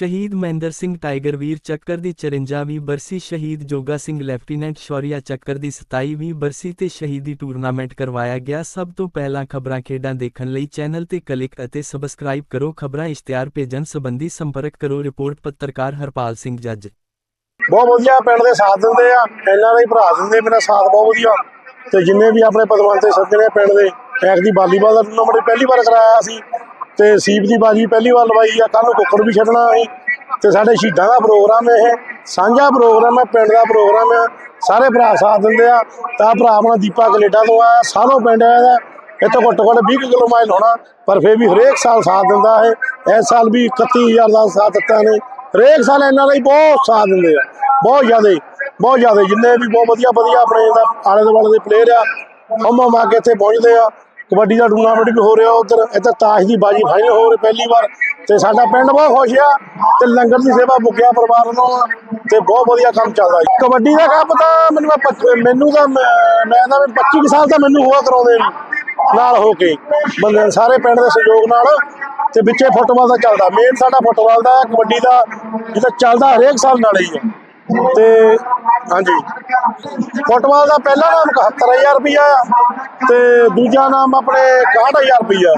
ਸ਼ਹੀਦ ਮਹਿੰਦਰ ਸਿੰਘ ਟਾਈਗਰ ਵੀਰ ਚੱਕਰ ਦੀ 54ਵੀਂ ਬਰਸੀ ਸ਼ਹੀਦ ਜੋਗਾ ਸਿੰਘ ਲੈਫਟੀਨੈਂਟ ਸ਼ੌਰੀਆ ਚੱਕਰ ਦੀ 27ਵੀਂ ਬਰਸੀ ਤੇ ਸ਼ਹੀਦੀ ਟੂਰਨਾਮੈਂਟ ਕਰਵਾਇਆ ਗਿਆ। ਸਭ ਤੋਂ ਪਹਿਲਾਂ ਖਬਰਾਂ ਖੇਡਾਂ ਦੇਖਣ ਲਈ ਚੈਨਲ ਤੇ ਕਲਿੱਕ ਅਤੇ ਸਬਸਕ੍ਰਾਈਬ ਕਰੋ। ਖਬਰਾਂ ਇਸ਼ਤਿਹਾਰ ਭੇਜਣ ਸੰਬੰਧੀ ਸੰਪਰਕ ਕਰੋ। ਰਿਪੋਰਟ ਪੱਤਰਕਾਰ ਹਰਪਾਲ ਸਿੰਘ ਜੱਜ। ਬਹੁਤ ਵਧੀਆ, ਪਿੰਡ ਦੇ ਸਾਥ ਦਿੰਦੇ ਆ। ਇਹਨਾਂ ਦੇ ਭਰਾ ਦਿੰਦੇ, ਮੇਰਾ ਸਾਥ ਬਹੁਤ ਵਧੀਆ। ਤੇ ਜਿੰਨੇ ਵੀ ਆਪਣੇ ਪਦਵੰਤੇ ਸੱਜਣੇ ਪਿੰਡ ਦੇ ਐਕ ਦੀ ਵਾਲੀਬਾਲ ਦਾ ਟੂਰਨਾਮੈਂਟ ਪਹਿਲੀ ਵਾਰ ਕਰਾਇਆ ਸੀ ਤੇ ਸੀਪ ਦੀ ਬਾਜੀ ਪਹਿਲੀ ਵਾਰ ਲਵਾਈ ਆ ਕੱਲ ਨੂੰ ਕੁੱਕੜ ਵੀ ਛੱਡਣਾ ਅਸੀਂ। ਤੇ ਸਾਡੇ ਸ਼ਹੀਦਾਂ ਦਾ ਪ੍ਰੋਗਰਾਮ ਇਹ ਸਾਂਝਾ ਪ੍ਰੋਗਰਾਮ ਹੈ, ਪਿੰਡ ਦਾ ਪ੍ਰੋਗਰਾਮ ਹੈ। ਸਾਰੇ ਭਰਾ ਸਾਥ ਦਿੰਦੇ ਆ। ਤਾਂ ਭਰਾ ਆਪਣਾ ਦੀਪਾ ਕੈਨੇਡਾ ਤੋਂ ਆਇਆ, ਸਾਰੋਂ ਪਿੰਡ ਆਇਆ ਦਾ। ਇੱਥੋਂ ਘੱਟੋ ਘੱਟ 20 ਕੁ ਕਿਲੋਮੀਟਰ ਹੋਣਾ, ਪਰ ਫਿਰ ਵੀ ਹਰੇਕ ਸਾਲ ਸਾਥ ਦਿੰਦਾ ਹੈ ਇਸ ਸਾਲ ਵੀ 31000 ਦਾ ਸਾਥ ਦਿੱਤਾ ਨੇ ਹਰੇਕ ਸਾਲ ਇਹਨਾਂ ਦਾ ਹੀ ਬਹੁਤ ਸਾਥ ਦਿੰਦੇ ਆ। ਬਹੁਤ ਜ਼ਿਆਦਾ ਬਹੁਤ ਜ਼ਿਆਦਾ। ਜਿੰਨੇ ਵੀ ਬਹੁਤ ਵਧੀਆ ਵਧੀਆ ਆਪਣੇ ਆਲੇ ਦੁਆਲੇ ਦੇ ਪਲੇਅਰ ਆ ਹਮ ਹਮ ਆ ਕੇ ਇੱਥੇ ਪਹੁੰਚਦੇ ਆ। ਕਬੱਡੀ ਦਾ ਟੂਰਨਾਮੈਂਟ ਵੀ ਹੋ ਰਿਹਾ ਉਧਰ ਇੱਥੇ ਤਾਸ਼ ਦੀ ਬਾਜੀ ਫਾਈਨਲ ਹੋ ਰਹੀ ਪਹਿਲੀ ਵਾਰ। ਤੇ ਸਾਡਾ ਪਿੰਡ ਬਹੁਤ ਖੁਸ਼ ਆ ਤੇ ਲੰਗਰ ਦੀ ਸੇਵਾ ਮੁੱਕਿਆ ਪਰਿਵਾਰ ਨੂੰ ਤੇ ਬਹੁਤ ਵਧੀਆ ਕੰਮ ਚੱਲਦਾ ਜੀ। ਕਬੱਡੀ ਦਾ ਕੰਮ ਤਾਂ ਮੈਨੂੰ ਮੈਨੂੰ ਤਾਂ ਮੈਂ ਮੈਂ ਤਾਂ 25 ਕੁ ਸਾਲ ਤਾਂ ਮੈਨੂੰ ਹੋਆ ਕਰਾਉਂਦੇ ਨਾਲ ਹੋ ਕੇ। ਬੰਦੇ ਸਾਰੇ ਪਿੰਡ ਦੇ ਸਹਿਯੋਗ ਨਾਲ ਤੇ ਵਿੱਚੇ ਫੁੱਟਬਾਲ ਦਾ ਚੱਲਦਾ। ਮੇਨ ਸਾਡਾ ਫੁੱਟਬਾਲ ਦਾ, ਕਬੱਡੀ ਦਾ ਜਿਹੜਾ ਚੱਲਦਾ ਹਰੇਕ ਸਾਲ ਨਾਲ ਹੀ ਹੈ ਤੇ ਹਾਂਜੀ। ਫੁੱਟਬਾਲ ਦਾ ਪਹਿਲਾ ਨਾਮ 71000 ਰੁਪਇਆ ਆ ਤੇ ਦੂਜਾ ਨਾਮ ਆਪਣੇ 61000 ਰੁਪਇਆ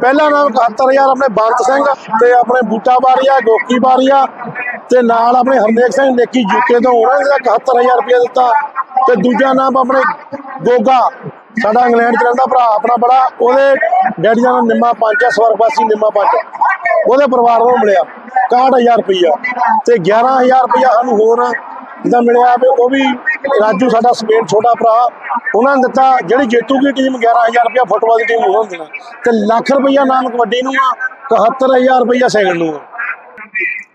ਪਹਿਲਾ ਨਾਮ 71000 ਆਪਣੇ ਬੰਤ ਸਿੰਘ ਤੇ ਆਪਣੇ ਬੂਟਾ ਬਾਰੀਆ, ਗੋਕੀ ਬਾਰੀਆ ਤੇ ਨਾਲ ਆਪਣੇ ਹਰਨੇਕ ਸਿੰਘ ਨੇਕੀ ਯੂਕੇ ਤੋਂ ਉਹਨਾਂ ਨੇ 71000 ਰੁਪਇਆ ਦਿੱਤਾ। ਤੇ ਦੂਜਾ ਨਾਮ ਆਪਣੇ ਗੋਗਾ ਸਾਡਾ ਇੰਗਲੈਂਡ ਚ ਰਹਿੰਦਾ ਭਰਾ, ਆਪਣਾ ਬੜਾ, ਉਹਦੇ ਡੈਡੀ ਦਾ ਨਾਮ ਨਿੰਮਾ ਪੰਚ ਹੈ ਸਵਰਗਵਾਸੀ ਨਿੰਮਾ ਪੰਚ ਉਹਦੇ ਪਰਿਵਾਰ ਨੂੰ ਮਿਲਿਆ 61000 ਰੁਪਇਆ ਤੇ 11000 ਰੁਪਇਆ ਸਾਨੂੰ ਹੋਰ ਜਿੱਦਾਂ ਮਿਲਿਆ ਵੀ ਉਹ ਵੀ ਰਾਜੂ ਸਾਡਾ ਸਪੇਨ ਛੋਟਾ ਭਰਾ, ਉਹਨਾਂ ਨੇ ਦਿੱਤਾ, ਜਿਹੜੀ ਜੇਤੂਗੀ ਟੀਮ 11000 ਰੁਪਇਆ ਫੁੱਟਬਾਲ ਦੀ ਟੀਮ ਨੂੰ ਉਹਨਾਂ ਨੂੰ ਦੇਣਾ ਤੇ ਲੱਖ ਰੁਪਇਆ ਨਾਮ ਕਬੱਡੀ ਨੂੰ ਆ 71000 ਰੁਪਇਆ ਸੈਕਿੰਡ ਨੂੰ ਆ।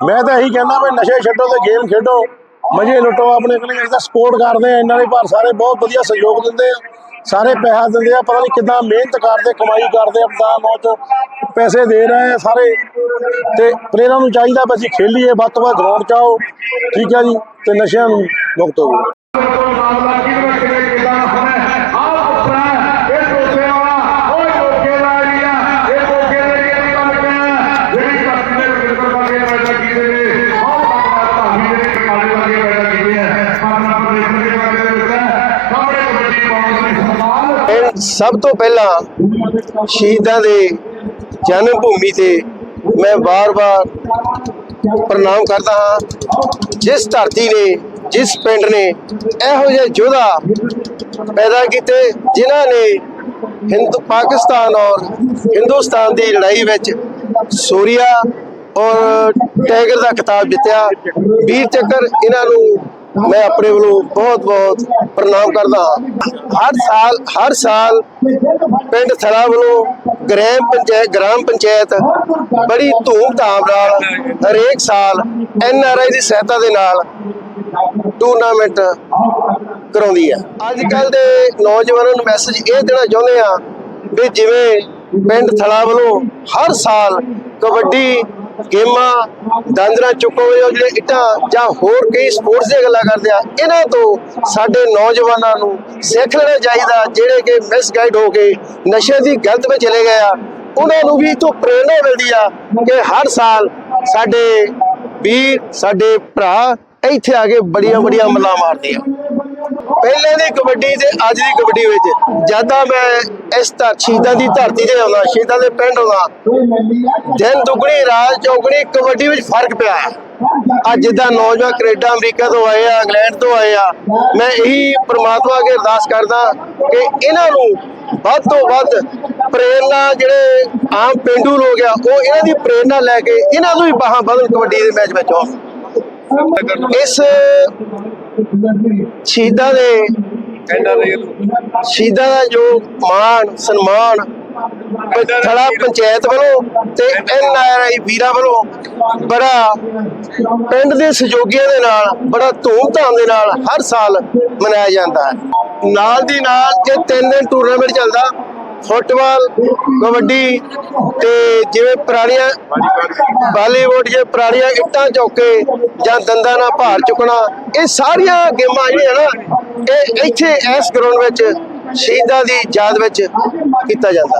ਮੈਂ ਤਾਂ ਇਹੀ ਕਹਿੰਦਾ ਵੀ ਨਸ਼ੇ ਛੱਡੋ ਤੇ ਗੇਮ ਖੇਡੋ, ਮਜ਼ੇ ਲੁੱਟੋ ਆਪਣੇ ਕੋਲ ਜਿਹੜਾ ਸਪੋਰਟ ਕਰਦੇ ਆ, ਇਹਨਾਂ ਦੇ ਪਰ ਸਾਰੇ ਬਹੁਤ ਵਧੀਆ ਸਹਿਯੋਗ ਦਿੰਦੇ ਆ। ਸਾਰੇ ਪੈਸਾ ਦਿੰਦੇ ਆ, ਪਤਾ ਨਹੀਂ ਕਿੱਦਾਂ ਮਿਹਨਤ ਕਰਦੇ, ਕਮਾਈ ਕਰਦੇ ਆ ਆਪਦਾ ਮੌਜ ਪੈਸੇ ਦੇ ਰਹੇ ਆ ਸਾਰੇ। ਤੇ ਪਲੇਅਰਾਂ ਨੂੰ ਚਾਹੀਦਾ ਵੀ ਅਸੀਂ ਖੇਲੀਏ, ਵੱਧ ਤੋਂ ਵੱਧ ਗਰਾਊਂਡ ਚ ਆਓ ਠੀਕ ਹੈ ਜੀ, ਤੇ ਨਸ਼ਿਆਂ ਨੂੰ ਮੁਕਤ ਹੋਵੋ। ਸਭ ਤੋਂ ਪਹਿਲਾਂ ਸ਼ਹੀਦਾਂ ਦੇ ਜਨਮ ਭੂਮੀ ਤੇ ਮੈਂ ਵਾਰ-ਵਾਰ ਪ੍ਰਣਾਮ ਕਰਦਾ ਹਾਂ। ਜਿਸ ਧਰਤੀ ਨੇ, ਜਿਸ ਪਿੰਡ ਨੇ ਇਹੋ ਜਿਹੇ ਯੋਧਾ ਪੈਦਾ ਕੀਤੇ, ਜਿਨ੍ਹਾਂ ਨੇ ਹਿੰਦ, ਪਾਕਿਸਤਾਨ ਔਰ ਹਿੰਦੁਸਤਾਨ ਦੀ ਲੜਾਈ ਵਿੱਚ ਸੂਰੀਆ ਔਰ ਟਾਈਗਰ ਦਾ ਖਿਤਾਬ ਜਿੱਤਿਆ। ਵੀਰ ਚੱਕਰ, ਇਹਨਾਂ ਨੂੰ ਮੈਂ ਆਪਣੇ ਵੱਲੋਂ ਬਹੁਤ ਬਹੁਤ ਪ੍ਰਣਾਮ ਕਰਦਾ ਹਾਂ। ਹਰ ਸਾਲ ਹਰ ਸਾਲ ਪਿੰਡ ਥਲਾ ਵੱਲੋਂ ਗ੍ਰਾਮ ਪੰਚਾਇਤ ਗ੍ਰਾਮ ਪੰਚਾਇਤ ਬੜੀ ਧੂਮ-ਧਾਮ ਨਾਲ ਹਰੇਕ ਸਾਲ ਐਨ ਆਰ ਆਈ ਦੀ ਸਹਾਇਤਾ ਦੇ ਨਾਲ ਟੂਰਨਾਮੈਂਟ ਕਰਾਉਂਦੀ ਹੈ। ਅੱਜ ਕੱਲ ਦੇ ਨੌਜਵਾਨਾਂ ਨੂੰ ਮੈਸੇਜ ਇਹ ਦੇਣਾ ਚਾਹੁੰਦੇ ਆ ਵੀ ਜਿਵੇਂ ਪਿੰਡ ਥਲਾ ਵੱਲੋਂ ਹਰ ਸਾਲ ਕਬੱਡੀ ਗੇਮਾਂ ਦੰਦਰਾ ਚੁੱਕੋ ਜਾਂ ਜਿਹੜੇ ਇੱਟਾਂ ਜਾਂ ਹੋਰ ਕਈ ਸਪੋਰਟਸ ਦੀਆਂ ਗੱਲਾਂ ਕਰਦੇ ਆ, ਇਹਨਾਂ ਤੋਂ ਸਾਡੇ ਨੌਜਵਾਨਾਂ ਨੂੰ ਸਿੱਖ ਲੈਣਾ ਚਾਹੀਦਾ, ਜਿਹੜੇ ਕਿ ਮਿਸਗਾਈਡ ਹੋ ਕੇ ਨਸ਼ੇ ਦੀ ਗਲਤ ਵਿੱਚ ਚਲੇ ਗਏ ਆ। ਉਹਨਾਂ ਨੂੰ ਵੀ ਤੋਂ ਪ੍ਰੇਰਣਾ ਮਿਲਦੀ ਆ ਕਿ ਹਰ ਸਾਲ ਸਾਡੇ ਵੀਰ, ਸਾਡੇ ਭਰਾ ਇੱਥੇ ਆ ਕੇ ਬੜੀਆਂ ਬੜੀਆਂ ਮੱਲਾਂ ਮਾਰਦੇ ਆ। ਪਹਿਲੇ ਦੀ ਕਬੱਡੀ ਤੇ ਅੱਜ ਦੀ ਕਬੱਡੀ ਵਿੱਚ ਜ਼ਿਆਦਾ ਮੈਂ ਇਸ ਧਰ, ਸ਼ਹੀਦਾਂ ਦੀ ਧਰਤੀ ਤੇ ਆਉਂਦਾ, ਸ਼ਹੀਦਾਂ ਦੇ ਪਿੰਡ ਆਉਂਦਾ, ਦਿਨ ਦੁਗਣੀ, ਰਾਤ ਚੌਗਣੀ ਕਬੱਡੀ ਵਿੱਚ ਫ਼ਰਕ ਪਿਆ ਹੈ। ਅੱਜ ਜਿੱਦਾਂ ਨੌਜਵਾਨ ਕੈਨੇਡਾ, ਅਮਰੀਕਾ ਤੋਂ ਆਏ ਆ, ਇੰਗਲੈਂਡ ਤੋਂ ਆਏ ਆ, ਮੈਂ ਇਹੀ ਪ੍ਰਮਾਤਮਾ ਅੱਗੇ ਅਰਦਾਸ ਕਰਦਾ ਕਿ ਇਹਨਾਂ ਨੂੰ ਵੱਧ ਤੋਂ ਵੱਧ ਪ੍ਰੇਰਨਾ ਜਿਹੜੇ ਆਮ ਪਿੰਡੂ ਲੋਕ ਆ, ਉਹ ਇਹਨਾਂ ਦੀ ਪ੍ਰੇਰਨਾ ਲੈ ਕੇ ਇਹਨਾਂ ਨੂੰ ਵੀ ਬਾਹਾਂ ਵਧਣ ਕਬੱਡੀ ਦੇ ਮੈਚ ਵਿੱਚ ਆਉਣ। ਇਸ ਸ਼ਹੀਦਾਂ ਦੇ ਸ਼ਹੀਦਾਂ ਦਾ ਜੋ ਮਾਣ ਸਨਮਾਨ ਥੜਾ ਪੰਚਾਇਤ ਵੱਲੋਂ ਤੇ ਐਨ ਆਰ ਆਈ ਵੀਰਾਂ ਵੱਲੋਂ ਬੜਾ ਪਿੰਡ ਦੇ ਸਹਿਯੋਗੀਆਂ ਦੇ ਨਾਲ ਬੜਾ ਧੂਮ-ਧਾਮ ਦੇ ਨਾਲ ਹਰ ਸਾਲ ਮਨਾਇਆ ਜਾਂਦਾ ਹੈ। ਨਾਲ ਦੀ ਨਾਲ ਇਹ ਤਿੰਨ ਦਿਨ ਟੂਰਨਾਮੈਂਟ ਚੱਲਦਾ ਫੁੱਟਬਾਲ, ਕਬੱਡੀ ਤੇ ਜਿਵੇਂ ਪੁਰਾਣੀਆਂ ਬਾਲੀਵੁੱਡ ਜੇ ਪੁਰਾਣੀਆਂ ਇੱਟਾਂ ਚੌਕੇ ਜਾਂ ਦੰਦਾਂ ਨਾਲ ਭਾਰ ਚੁੱਕਣਾ, ਇਹ ਸਾਰੀਆਂ ਗੇਮਾਂ ਜਿਹੜੀਆਂ ਨਾ, ਇਹ ਇੱਥੇ ਇਸ ਗਰਾਊਂਡ ਵਿੱਚ ਸ਼ਹੀਦਾਂ ਦੀ ਯਾਦ ਵਿੱਚ ਕੀਤਾ ਜਾਂਦਾ।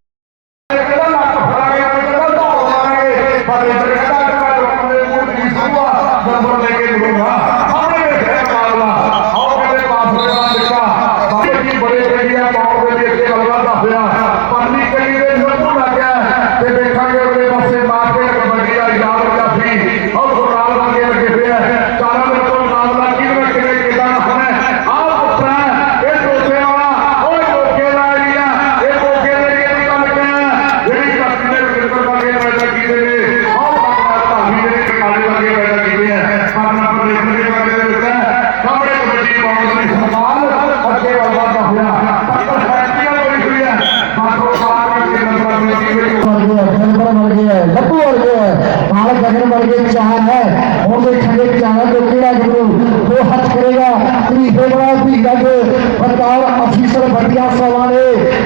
ਬਤਾਲ ਅਫੀਸਰ ਸਾਹਿਬਾਂ ਨੇ।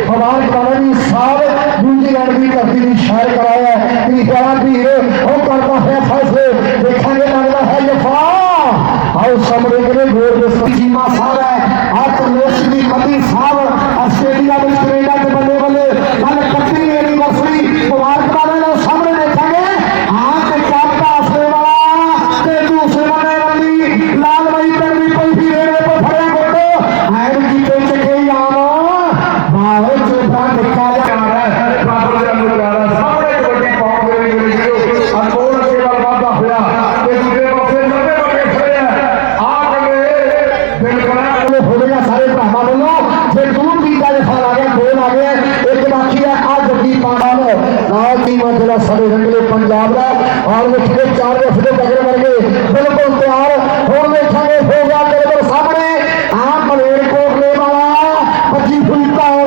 ਭਗਵਾਨ ਕਾਲਨੀ ਸਾਹਿਬ ਨਿਊਜ਼ੀਲੈਂਡ ਦੀ ਧਰਤੀ ਨੂੰ ਸ਼ਹਿਰ ਕਰਾਇਆ ਤਰੀਫੇ ਵਾਲਾ ਵੀਰ ਉਹ ਕਰਦਾ ਹੈ ਫੈਸਲੇ ਦੇਖਾਂਗੇ ਲੱਗਦਾ ਹੈ ਜਫਾ ਆਓ ਸਾਹਮਣੇ ਕਿਹੜੇ ਗੋਲ ਦੇ ਸਜੀਮਾ ਸਾਹਿਬ ਹੈ ਆ ਤਰਲੋਸ਼ ਦੀ ਮਦੀ ਸਾਹਿਬ ਆਸਟ੍ਰੇਲੀਆ ਵਿੱਚ ਕੈਨੇਡਾ ਦੇ ਬੱਲੇ ਬੱਲੇ ਕੱਲ ਕੱਟੀ ਐਨੀਵਰਸਰੀ ਮੁਬਾਰਕਬਾਦ ਨਾਲ ਸਾਹਮਣੇ ਦੇਖਾਂਗੇ ਆਹ ਤੇ ਕਾਪਾ ਆਸਰੇ ਵਾਲਾ ਤੇ ਦੂਸਰੇ ਬੰਨੇ ਵਾਲੀ ਲਾਲ ਬਾਈ ਪਿੰਡ ਦੀ ਪਈ ਵੀ ਰੇੜੇ ਤੋਂ ਫੜਿਆ ਗੋਟੋ ਐਨ ਕੀਤੇ ਚੱਕੇ ਯਾਰ ਬਾਹਰ ਚੋਟਾ ਨਿਕਾ ਜਾ ਵੱਲੋਂ ਹੋਵੇਗਾ ਸਾਰੇ ਭਰਾਵਾਂ ਵੱਲੋਂ। ਜੇ ਦੂਰ ਦੀ ਗੱਲ ਆ ਗਿਆ ਗੋਲ ਆ ਗਿਆ। ਇੱਕ ਬਾਕੀ ਹੈ ਆ ਜੱਗੀ ਪਾਣਾਲ ਨਾਲ ਦੀ ਜਿਹੜਾ ਸਾਡੇ ਰੰਗਲੇ ਪੰਜਾਬ ਦਾ। ਔਰ ਵਿਖੇ ਚਾਰ ਵਫਦੇ ਬਗਰ ਵਰਗੇ ਬਿਲਕੁਲ ਤਿਆਰ। ਹੁਣ ਵੇਖਾਂਗੇ, ਹੋ ਗਿਆ ਤੇਰੇ ਸਾਹਮਣੇ ਆ ਮਲੇਰ ਕੋਟਲੇ ਵਾਲਾ ਪੱਜੀ ਫੁੱਲ ਤਾਰ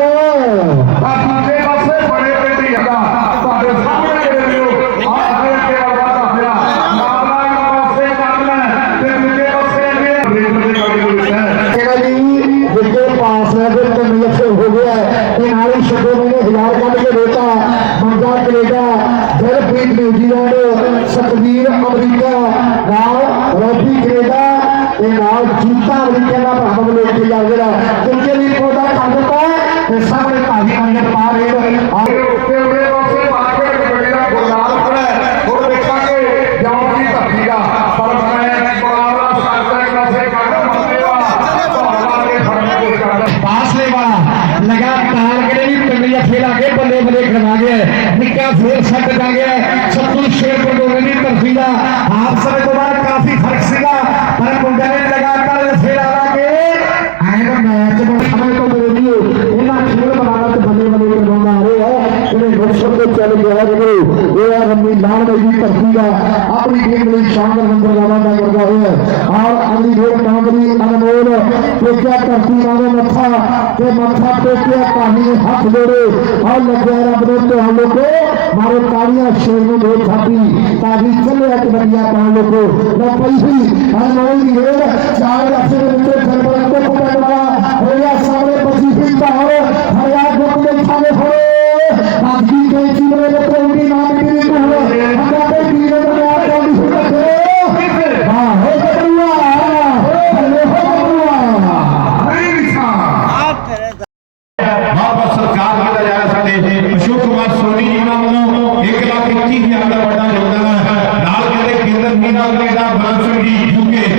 ਇਹਨਾਂ ਦੀ ਵਿਕੇ ਪਾਸ ਹੈ ਤੇ ਤਿੰਨ ਲੱਖ ਹੋ ਗਿਆ ਹੈ। ਤੇ ਨਾਲ ਹੀ ਛੱਡੋ ਮੈਨੇ ਹਜ਼ਾਰ ਕੱਢ ਕੇ ਦੇਤਾ Manga Canada Dilpreet New Zealand Satvir America ਨਾਲ ਰੋਬੀ ਕੈਨੇਡਾ ਤੇ ਨਾਲ ਜੀਤਾ ਅਮਰੀਕਾ ਦਾ ਭਰਾ ਵੱਲੋਂ ਇੱਥੇ ਜਾ ਜਿਹੜਾ ਦੂਜੇ ਵੀ ਕੋਦਾ ਕਰ ਦਿੱਤਾ ਹੈ ਤੇ ਸਾਹਮਣੇ ਭਾਜੀ ਮੰਗਤ ਪਾ ਰਹੇ ਨੇ ਆ ਫਾਸਲੇ ਵਾਲਾ ਲਗਾਤਾਰ ਕਿਹੜੇ ਵੀ ਪਿੰਡ ਜੱਫੇ ਲਾ ਕੇ ਬੱਲੇ ਬੱਲੇ ਖੜਾ ਗਿਆ ਹੈ। ਨਿੱਕਾ ਫੇਰ ਸੱਟ ਜਾ ਗਿਆ ਹੈ। ਸਤਿਗੁਰ ਸ਼ੇਰਪੁਰ ਦੋਵੇਂ ਦੀ ਧਰਤੀ ਦਾ ਆਪ ਸਮੇਂ ਤੋਂ ਬਾਅਦ ਕਾਫੀ ਫ਼ਰਕ ਸੀਗਾ ਪਰ ਮੁੰਡਿਆਂ ਨੇ ਲਗਾਤਾਰ ਜੱਫੇ ਲਾ ਲਾ ਕੇ ਐਂ ਦਾ ਮੈਚ ਨੂੰ ਸਮੇਂ ਤੋਂ ਬਦਲੀ ਇਹਨਾਂ ਖੇਡ ਬਣਾਉਣਾ ਤੇ ਬੱਲੇ ਬੱਲੇ ਕਰਵਾਉਂਦਾ ਆ ਰਹੇ ਹੈ ਜਿਹੜੇ ਮੁਕਸਰ ਤੋਂ ਚੱਲ ਗਿਆ ਜਿਹੜੇ ਇਹ ਆ ਰੰਮੀ, ਲਾਲ ਬਾਈ ਦੀ ਧਰਤੀ ਦਾ, ਆਪਣੀ ਟੀਮ ਲਈ ਸ਼ਾਨਦਾਰ ਨੰਬਰ ਲਾਵਾਂ ਦਾ ਕਰਦਾ ਹੋਇਆ ਔਰ ਅਗਲੀ ਰੋਡ ਕਾਂਗਰੀ ਅਨਮੋਲ ਟੇਕਿਆ ਧਰਤੀ ਨਾਲ ਮੱਥਾ ਤੇ ਮੱਥਾ ਟੇਕਿਆ ਪਾਣੀ ਨੇ ਹੱਥ ਜੋੜੇ। ਔਰ ਲੱਗਿਆ ਰੱਬ ਨੇ ਤੁਹਾਨੂੰ ਕੋ ਮਾਰੇ ਤਾੜੀਆਂ, ਸ਼ੇਰ ਨੂੰ ਦੋ ਥਾਪੀ ਤਾਂ ਵੀ ਚੱਲਿਆ ਕਿ ਬੰਦਿਆ ਪਾਣ ਲੋਕੋ। ਨਾ ਪਈ ਹੋਈ, ਅਨਮੋਲ ਦੀ ਰੇਡ ਚਾਰ ਲੱਖੇ ਦੇ ਵਿੱਚ ਸਰਬਤ ਤੋਂ ਪਤਾ ਲੱਗਾ ਹੋਇਆ ਸਾਹਮਣੇ ਪੱਚੀ ਫੀਟ ਦਾ ਹੋ ਹਰਿਆ ਗੁੱਟ ਦੇ ਥਾਲੇ ਹੋਏ ਬਾਕੀ ਕੋਈ ਚੀਜ਼ ਦੇ ਲੋਕਾਂ ਦੀ ਨਾਮ ਦੀ ਨਹੀਂ ਹੋ ਹਮਾ ਤੇ ਵੀਰ ਨੇ ਆ ਕੋਈ ਸੁਣ ਕੇ ਹਾਂ ਹੋ ਕਟੂਆ ਹੋ ਕਟੂਆ ਵਾਪਸ ਸਰਕਾਰ ਕੀਤਾ ਜਾ ਰਿਹਾ ਸਾਡੇ ਅਸ਼ੋਕ ਕੁਮਾਰ ਸੋਨੀ ਜੀ ਉਹਨਾਂ ਵੱਲੋਂ 1 ਲੱਖ 21 ਹਜ਼ਾਰ ਦਾ ਵੱਡਾ ਯੋਗਦਾਨ ਹੈ ਨਾਲ ਕਹਿੰਦੇ ਕੇਂਦਰ ਮੀਨਾ ਕੈਨੇਡਾ ਬਲਨ ਸਿੰਘ ਜੀ ਯੂਕੇ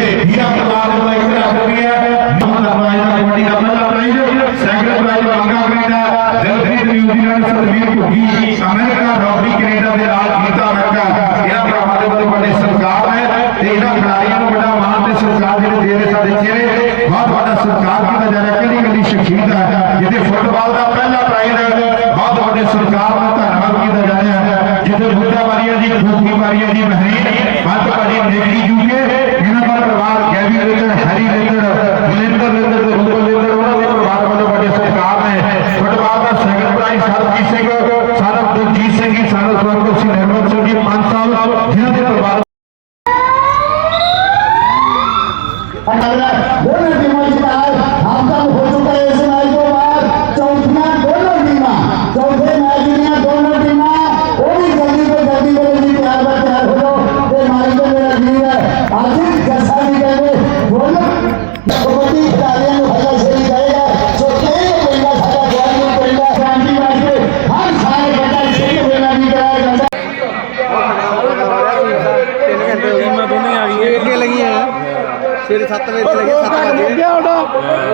7 ਵਜੇ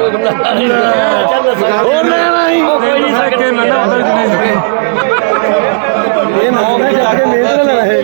ਤੇ ਲੱਗੇ 7 ਵਜੇ। ਹੋਰ ਲੈਣਾ ਹੀ ਇਹ 9 ਵਜੇ ਜਾ ਕੇ ਮੇਲ ਲੈਣਾ ਹੈ